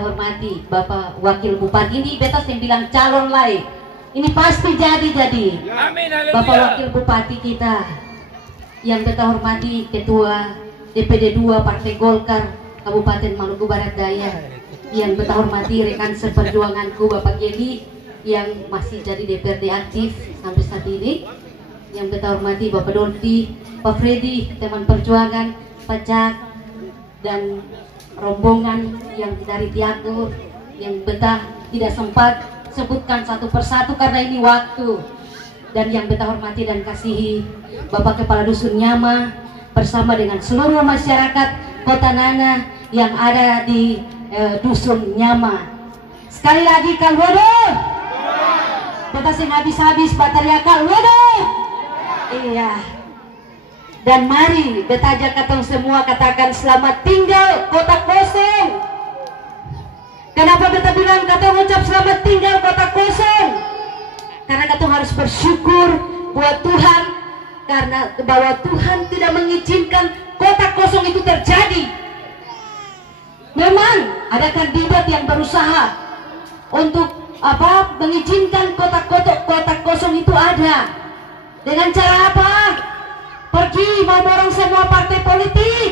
hormati Bapak Wakil Bupati, ini beta yang bilang calon lain. Ini pasti jadi. Bapak Wakil Bupati kita yang beta hormati, Ketua DPD 2 Partai Golkar Kabupaten Maluku Barat Daya, yang beta hormati rekan seperjuanganku Bapak Gedi yang masih jadi DPRD aktif sampai saat ini, yang beta hormati Bapak Dolfi, Pak Freddy, teman perjuangan, Pak Jack, dan rombongan yang dari Tiago yang beta tidak sempat sebutkan satu persatu karena ini waktu. Dan yang beta hormati dan kasihi Bapak Kepala Dusun Nyama bersama dengan seluruh masyarakat Kota Nana yang ada di Dusun Nyama. Sekali lagi Kalwedo, beta sing habis-habis bateria Kalwedo. Iya. Dan mari beta ajak katong semua katakan selamat tinggal Kota Kosong. Kenapa beta bilang katong ucap selamat tinggal Kota Kosong? Karena katong harus bersyukur buat Tuhan, karena bahwa Tuhan tidak mengizinkan kota kosong itu terjadi. Memang ada kandidat yang berusaha untuk mengizinkan kota kosong itu ada. Dengan cara apa? Pergi mau borong semua partai politik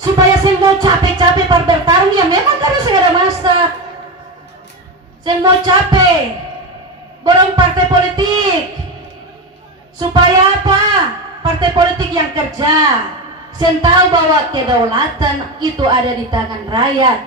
supaya saya mau capek-capek bertarung, ya memang karena saya ada masa. Saya mau capek borong partai politik supaya apa? Partai politik yang kerja. Saya tahu bahwa kedaulatan itu ada di tangan rakyat.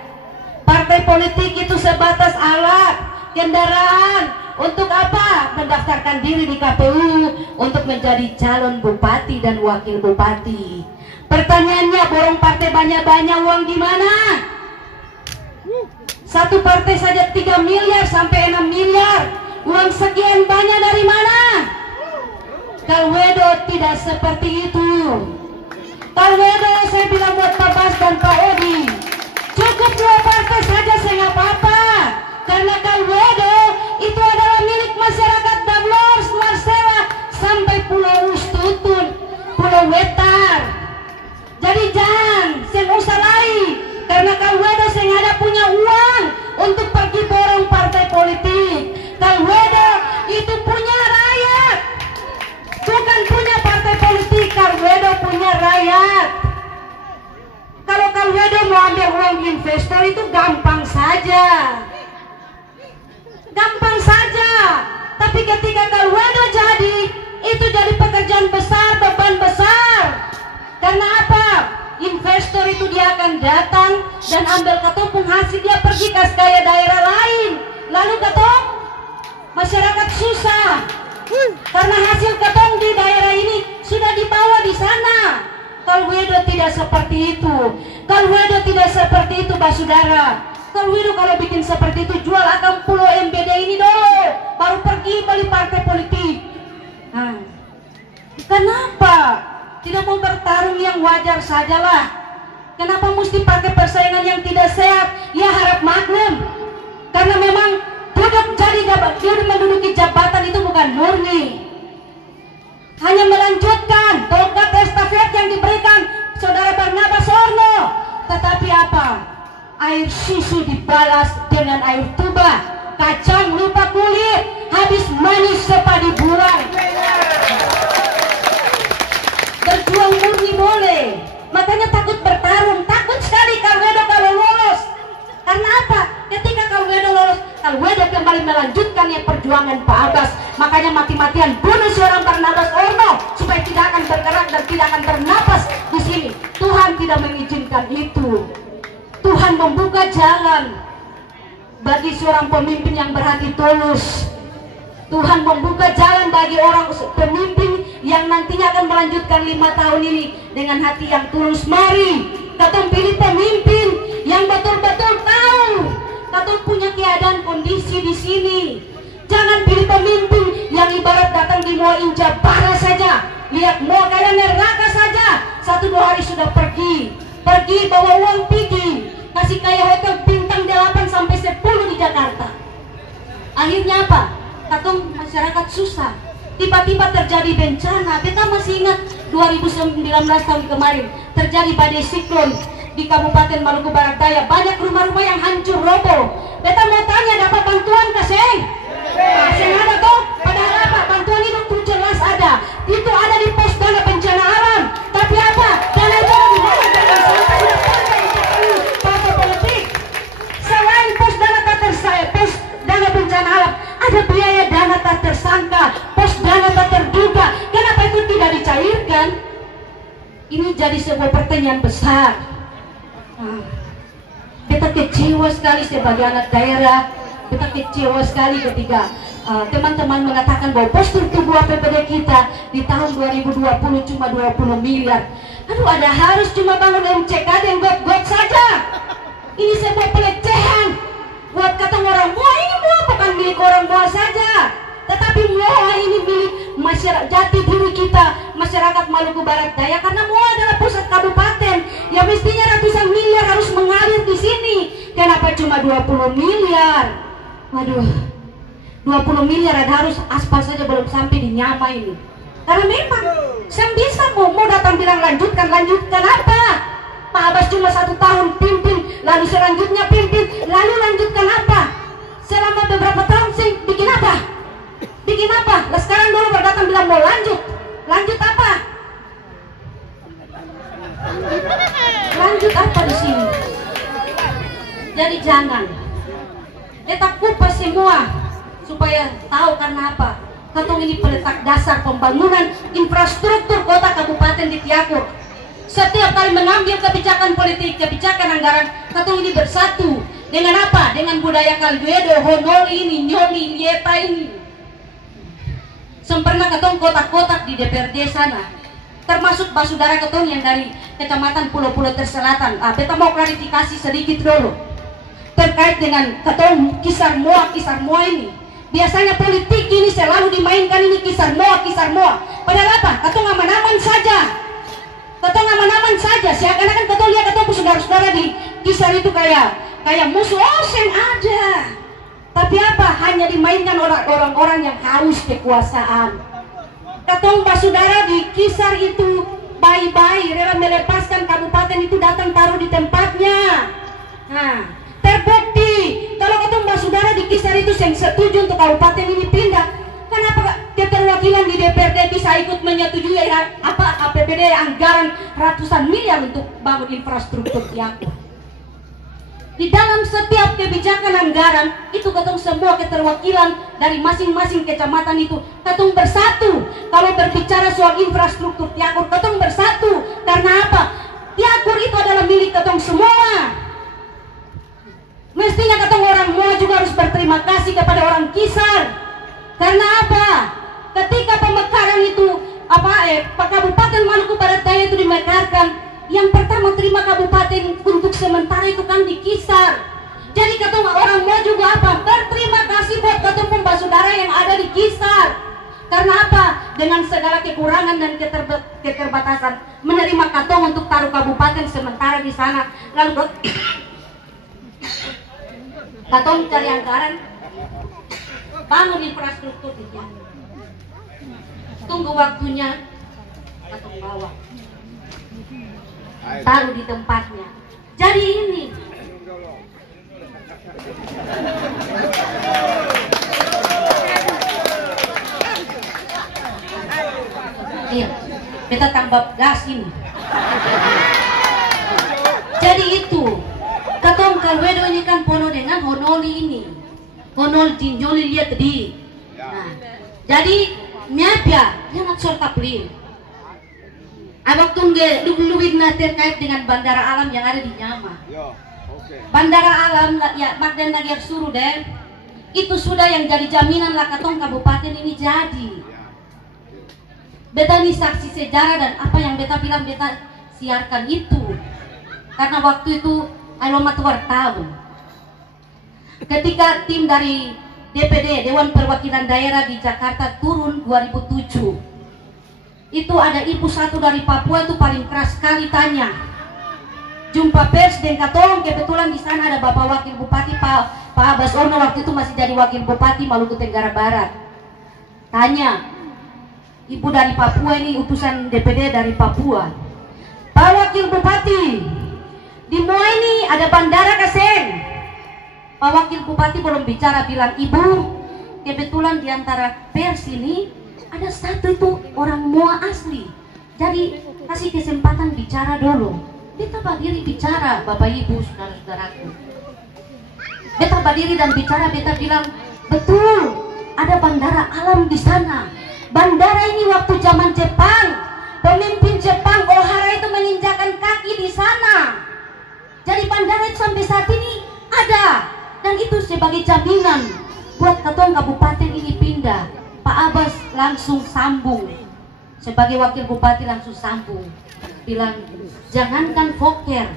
Partai politik itu sebatas alat, kendaraan untuk apa? Mendaftarkan diri di KPU untuk menjadi calon bupati dan wakil bupati. Pertanyaannya, borong partai banyak-banyak uang di mana? Satu partai saja 3 miliar sampai 6 miliar. Uang sekian banyak dari mana? Kalwedo tidak seperti itu. Kalwedo, saya bilang buat Pak Bas dan Pak Edi, cukup 2 partai saja, saya nggak apa-apa. Karena Kalwedo itu adalah milik masyarakat Bablors, Marsela, sampai Pulau Ustutun, Pulau Wetar. Jadi jangan, saya usah lari. Karena Kalwedo saya nggak ada punya uang untuk pergi borong partai politik. Kalwedo itu punya rakyat, bukan punya partai politik. Kalwedo punya rakyat. Kalau Kalwedo mau ambil uang investor itu gampang saja, gampang saja. Tapi ketika Kalwedo jadi, itu jadi pekerjaan besar, beban besar. Karena apa? Investor itu dia akan datang dan ambil ketopung hasil, dia pergi ke kaya daerah lain, lalu ketop masyarakat susah karena hasil ketong di daerah ini sudah dibawa di sana. Kalwedo tidak seperti itu. Kalwedo tidak seperti itu, Basudara. Kalwedo kalau bikin seperti itu, jual akan pulau MBD ini dulu, baru pergi beli partai politik. Nah, kenapa tidak mau bertarung yang wajar sajalah? Kenapa mesti pakai persaingan yang tidak sehat? Ya harap maklum, karena memang duduk menduduki jabatan itu bukan murni, hanya melanjutkan tongkat estafet yang diberikan Saudara Barnabas Orno. Tetapi apa? Air susu dibalas dengan air tuba, kacang lupa kulit, habis manis sepadi burai. Berjuang murni boleh, makanya takut bertarung, takut sekali Kalwedo kalau lolos. Karena apa? Ketika Kalwedo lolos, Kalwedo kembali melanjutkan yang perjuangan Pak Abbas. Makanya mati-matian bunuh seorang Barnabas Orno supaya tidak akan bergerak dan tidak akan bernapas di sini. Tuhan tidak mengizinkan itu. Tuhan membuka jalan bagi seorang pemimpin yang berhati tulus. Tuhan membuka jalan bagi orang pemimpin yang nantinya akan melanjutkan 5 tahun ini dengan hati yang tulus. Mari kita pilih pemimpin yang betul-betul tahu kita punya keadaan kondisi di sini. Jangan pilih pemimpin yang ibarat datang di Mua Inja Bara saja, lihat Mua kayak neraka saja, 1-2 hari sudah pergi bawa uang pergi, kasih kayak hotel bintang 8 sampai 10 di Jakarta. Akhirnya apa? Katong masyarakat susah. Tiba-tiba terjadi bencana. Kita masih ingat 2019 tahun kemarin terjadi badai siklon di Kabupaten Maluku Barat Daya. Banyak rumah-rumah yang hancur. Seng? Seng ada tuh. Padahal apa? Bantuan itu tuh jelas ada. Itu ada di pos dana bencana alam. Tapi apa? Dana itu ada di mana? Jangan sampai dilaporkan untuk partai politik. Selain pos dana tak tersangka, pos dana bencana alam, ada biaya dana tak tersangka, pos dana tak terduga. Kenapa itu tidak dicairkan? Ini jadi sebuah pertanyaan besar. Kita kecewa sekali sebagai anak daerah. Kita kecewa sekali ketika teman-teman mengatakan bahwa postur tubuh APBD kita di tahun 2020 cuma 20 miliar. Aduh, ada harus cuma bangun MCKD yang got-got saja. Ini sebuah pelecehan. Buat kata orang Moa, ini Moa bukan milik orang Moa saja, tetapi Moa ini milik masyarakat, jati diri kita, masyarakat Maluku Barat Daya, karena Moa adalah pusat kabupaten. Ya mestinya ratusan miliar harus mengalir di sini. Kenapa cuma 20 miliar? Waduh, 20 miliar ada harus aspal saja belum sampai di Nyama ini. Karena memang saya bisa mau datang bilang lanjutkan apa? Pak Abbas cuma 1 tahun pimpin, lalu selanjutnya pimpin, lalu lanjutkan apa? Selama beberapa tahun saya bikin apa? Bikin apa? Nah, sekarang dulu berdatang bilang mau lanjut apa? Lanjut apa di sini? Jadi jangan letak kupas semua supaya tahu karena apa. Katong ini peletak dasar pembangunan infrastruktur kota kabupaten di Tiakur. Setiap kali mengambil kebijakan politik, kebijakan anggaran, katong ini bersatu dengan apa? Dengan budaya Kalduedo, Honoli ini, Nyoli, Lieta ini. Sempurna katong kotak-kotak di DPRD sana. Termasuk basudara katong yang dari kecamatan Pulau-Pulau Terselatan. Beta mau klarifikasi sedikit dulu terkait dengan katong kisar moa ini. Biasanya politik ini selalu dimainkan ini kisar moa. Padahal apa? Katong aman-aman saja. Seakan-akan katong lihat katong saudara-saudara di kisar itu kayak musuh. Sen ada. Tapi apa? Hanya dimainkan orang-orang yang haus kekuasaan. Katong basudara di kisar itu baik-baik, rela melepaskan kabupaten itu datang taruh di tempatnya. Nah, terbukti kalau katong basudara di kisar itu yang setuju untuk kabupaten ini pindah, kenapa keterwakilan di DPRD bisa ikut menyetujui APBD anggaran ratusan miliar untuk bangun infrastruktur Tiakur? Di dalam setiap kebijakan anggaran itu katong semua keterwakilan dari masing-masing kecamatan itu katong bersatu. Kalau berbicara soal infrastruktur Tiakur, katong bersatu. Karena apa? Tiakur itu adalah milik katong semua. Mestinya katong orang Moa juga harus berterima kasih kepada orang Kisar. Karena apa? Ketika pemekaran itu Kabupaten Maluku Barat Daya itu dimekarkan, yang pertama terima kabupaten untuk sementara itu kan di Kisar. Jadi katong orang Moa juga apa? Berterima kasih buat katong pembasudara yang ada di Kisar. Karena apa? Dengan segala kekurangan dan keterbatasan menerima katong untuk taruh kabupaten sementara di sana. Lalu katong cari anggaran bangun infrastruktur di sana. Tunggu waktunya katong bawa taruh di tempatnya. Jadi ini iya, kita tambah gas ini. Jadi itu katong Kalwedo ini kan pono dengan Honoli ini, Honol Jinjoli lihat tadi. Nah, jadi miapya jangan sorta pelin. Abang tunggu luwid na terkait dengan bandara alam yang ada di Nyama. Bandara alam ya Magdan Nagyar Suru deh. Itu sudah yang jadi jaminan lah katong kabupaten ini jadi. Beta ini saksi sejarah dan apa yang beta bilang beta siarkan itu. Karena waktu itu alomat wartawan. Ketika tim dari DPD Dewan Perwakilan Daerah di Jakarta turun 2007. Itu ada ibu satu dari Papua itu paling keras sekali tanya. Jumpa pers dan katolong kebetulan di sana ada Bapak Wakil Bupati Pak Abbas Orno waktu itu masih jadi Wakil Bupati Maluku Tenggara Barat. Tanya, ibu dari Papua ini utusan DPD dari Papua. Pak Wakil Bupati, di Moa ini ada bandara kaseng. Pak Wakil Bupati belum bicara, bilang, Ibu, kebetulan di antara pers ini ada satu itu orang Moa asli, jadi kasih kesempatan bicara dulu. Beta berdiri bicara, Bapak Ibu, saudara-saudaraku. Beta berdiri dan bicara, beta bilang, betul, ada bandara alam di sana. Bandara ini waktu zaman Jepang, pemimpin Jepang Ohara itu menginjakan kaki di sana. Jadi bandara itu sampai saat ini ada, dan itu sebagai jaminan buat ketua kabupaten ini pindah. Pak Abbas langsung sambung, sebagai wakil bupati langsung sambung, bilang, jangankan Fokker,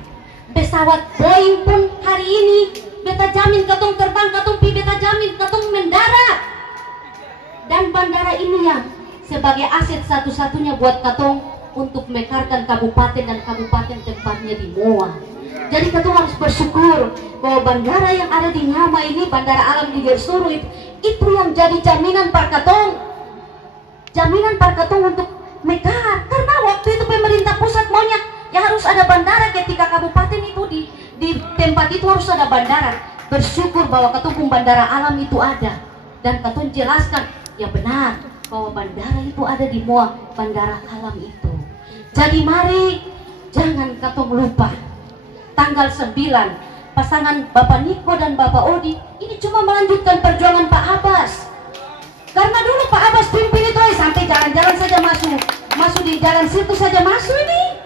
pesawat Boeing pun hari ini beta jamin katong terbang, katong pi beta jamin katong mendarat. Dan bandara ini yang sebagai aset satu-satunya buat katong untuk mekarkan kabupaten dan kabupaten tempatnya di Moa. Jadi katong harus bersyukur bahwa bandara yang ada di Nyama ini, bandara alam di Gersuru, itu yang jadi jaminan Pak Katong, jaminan Pak Katong untuk mekar. Karena waktu itu pemerintah pusat maunya ya harus ada bandara, ketika kabupaten itu di tempat itu harus ada bandara. Bersyukur bahwa Katong bandara alam itu ada, dan Katong jelaskan ya benar bahwa bandara itu ada di Moa, bandara alam itu. Jadi mari jangan Katong lupa tanggal 9 pasangan Bapak Niko dan Bapak Odi ini cuma melanjutkan perjuangan Pak Abbas. Karena dulu Pak Abbas pimpin itu sampai jalan-jalan saja masuk di jalan situ saja masuk ini.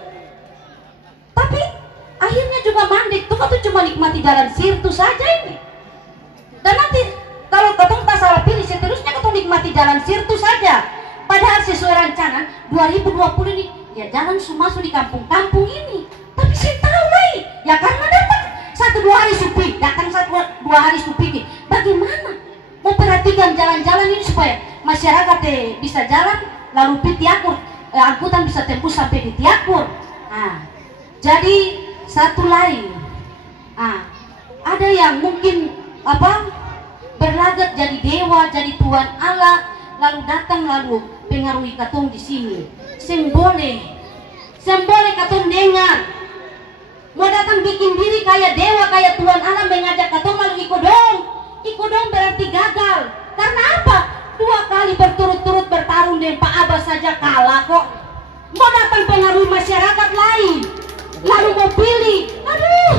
Tapi akhirnya juga mandek, tuh tuh cuma nikmati jalan situ saja ini. Dan nanti kalau Katong tak salah pilih, seterusnya Katong nikmati jalan situ saja. Padahal sesuai rancangan 2020 ini ya jalan masuk di kampung-kampung ini. Tapi saya tahu ya karena datang 1-2 hari supi, datang 1-2 hari supi ini. Bagaimana mau perhatikan jalan-jalan ini supaya masyarakat bisa jalan, lalu Tiakur angkutan bisa tembus sampai di Tiakur. Nah, jadi satu lain, ada yang mungkin berlagak jadi dewa, jadi Tuhan Allah, lalu datang lalu pengaruhi Katong di sini. Semboleh Katong dengar. Mau datang bikin diri kayak dewa, kayak Tuhan Allah, mengajak Katong lalu ikut dong berarti gagal. Karena apa? 2 kali berturut-turut bertarung dengan Pak Abbas saja kalah kok. Mau datang pengaruhi masyarakat lain, lalu mau pilih, aduh,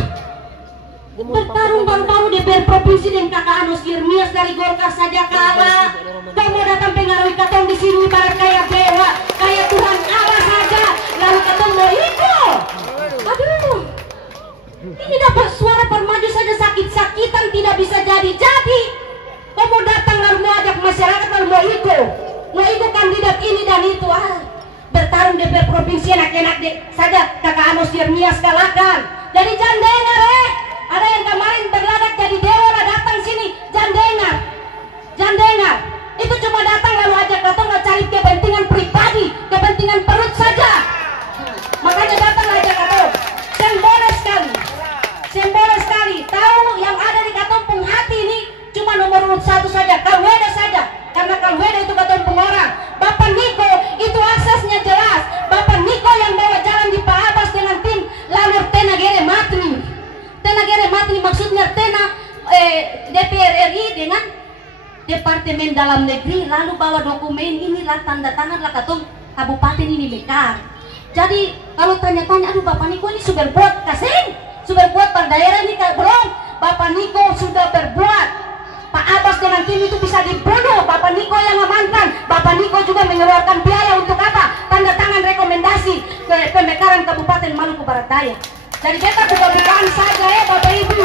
bertarung baru-baru DPR provinsi dengan kakak Anus Irmias dari Golkar saja kalah. Kau mau datang pengaruhi Katong di sini barat kayak dewa, kayak Tuhan Allah saja, lalu Katong mau ikut. Aduh, ini dapat suara permaju saja sakit-sakitan tidak bisa jadi. Kau mau datang lalu mau ajak masyarakat lalu mau ikut kandidat ini dan itu. Bertarung DPR provinsi enak-enak saja kakak Anus Irmias kalahkan. Jadi jangan dengar ada yang kemarin berladak jadi dewa lah datang sini, jangan dengar. Itu cuma datang lalu ajak Katong cari kepentingan pribadi, kepentingan perut saja. Makanya datang ajak Katong. Semboleh sekali. Tahu yang ada di Katong pung hati ini cuma nomor urut 1 saja, Kalweda saja. Karena Kalweda itu Katong pung orang. Bapak Niko itu aksesnya jelas. Bapak Niko yang bawa jalan di Pak Abbas dengan tim lalu Tenagere Matni maksudnya DPR RI dengan Departemen Dalam Negeri, lalu bawa dokumen inilah tanda tangan lah Katong kabupaten ini mekar. Jadi kalau tanya-tanya, aduh Bapak Niko ini sudah berbuat sudah buat per daerah ini belum. Bapak Niko sudah berbuat. Pak Abbas dengan tim itu bisa dibunuh. Bapak Niko yang amankan. Bapak Niko juga mengeluarkan biaya untuk apa? Tanda tangan rekomendasi ke pemekaran Kabupaten Maluku Barat Daya. Jadi beta bukan saja Bapak Ibu.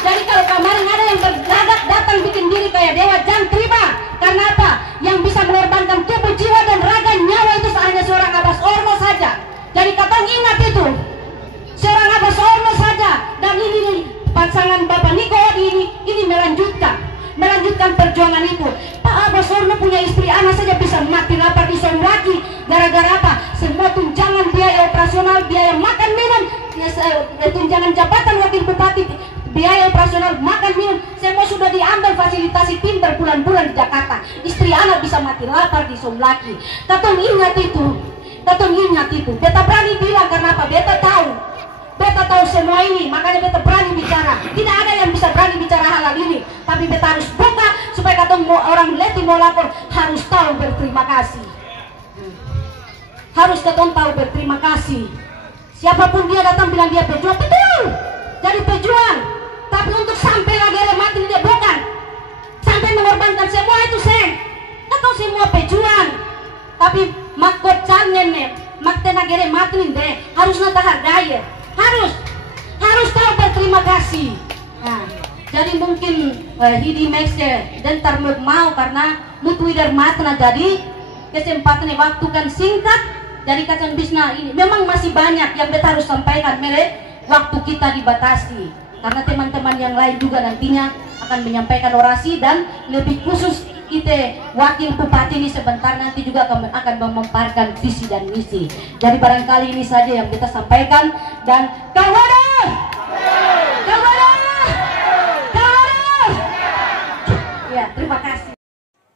Jadi kalau kemarin ada yang berlagak datang bikin diri kayak dewa, jangan terima. Karena apa? Yang bisa mengorbankan tubuh, jiwa dan raga, nyawa itu hanya seorang Abbas Ormo saja. Jadi Katong ingat itu, seorang Abbas Ormo saja. Dan ini pasangan Bapak Niko ini melanjutkan perjuangan itu. Pak Abbas Ormo punya istri anak saja bisa mati lapar di lagi. Gara-gara apa? Semua tunjangan biaya operasional, biaya makan minum, tunjangan jabatan wakil bupati, biaya operasional makan minum, semua sudah diambil fasilitasi tim berbulan-bulan di Jakarta. Istri anak bisa mati lapar di lagi. Katong ingat itu. Beta berani bilang karena apa? Beta tahu semua ini, makanya beta berani bicara. Tidak ada yang bisa berani bicara hal ini, tapi beta harus buka supaya katong orang leti mau lapor harus tahu berterima kasih. Harus katong tahu berterima kasih. Siapapun dia datang bilang dia pejuang, betul, jadi pejuang. Tapi untuk sampai lagi mati dia bukan. Sampai mengorbankan semua itu katong semua pejuang. Tapi makot cangen makte nagere mati deh harus nata hargai, harus tahu berterima kasih. Nah, jadi mungkin hidi max dan tarmuk mau karena mutu idar matna jadi kesempatan waktu kan singkat. Jadi kacang bisna ini memang masih banyak yang beta harus sampaikan, waktu kita dibatasi karena teman-teman yang lain juga nantinya akan menyampaikan orasi dan lebih khusus kita wakil bupati ini sebentar nanti juga akan memaparkan visi dan misi. Jadi barangkali ini saja yang kita sampaikan dan kawadah. Ya, terima kasih.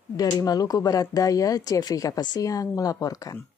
Dari Maluku Barat Daya, Cevi Kapasiang melaporkan.